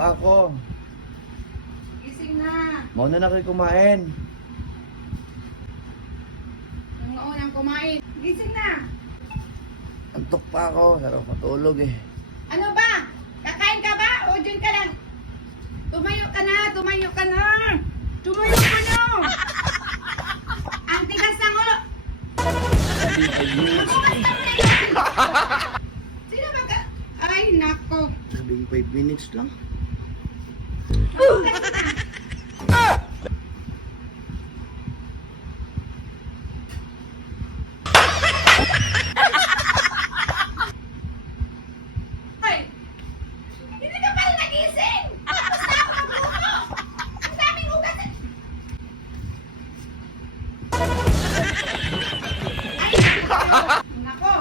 pa ako. Gising na. Mauna na kayo kumain. Ang unang kumain. Gising na. Antok pa ako. Sarap matulog eh. Ano ba? Kakain ka ba? O dyan ka lang? Tumayo ka na. Tumayo ka na. Tumayo ka na. Ang tigas ng ulo. Sino ba ka? Ay, nako. Sabing 5 minutes lang. Ay! Hindi ka pala nagising! Basta ako magluto! Ang daming ugat! Ay! Nako!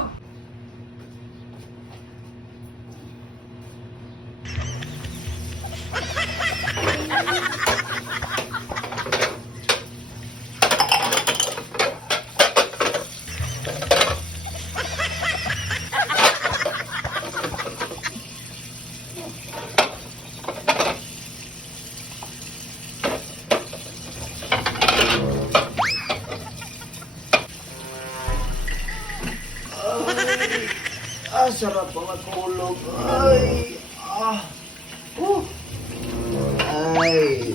Ay, sarap pa matulog. Ay, Ay.